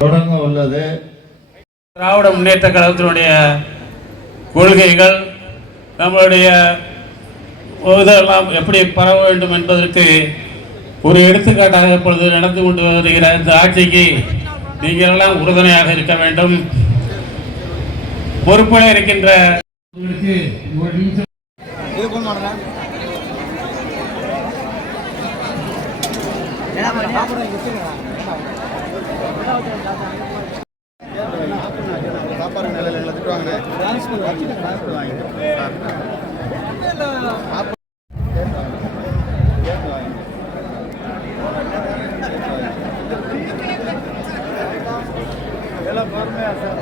தொடங்க உள்ளது. திராவிட முன்னேற்ற கழகத்தினுடைய கொள்கைகள் நம்மளுடைய இதெல்லாம் எப்படி பரவ வேண்டும் என்பதற்கு ஒரு எடுத்துக்காட்டாக இப்பொழுது நடந்து கொண்டு வருகிற இந்த ஆட்சிக்கு நீங்கள் எல்லாம் உறுதுணையாக இருக்க வேண்டும். பொறுப்பில் இருக்கின்ற சாப்பாடு நிலையில திட்டுவாங்க. எல்லாம் பொறுமையா சார்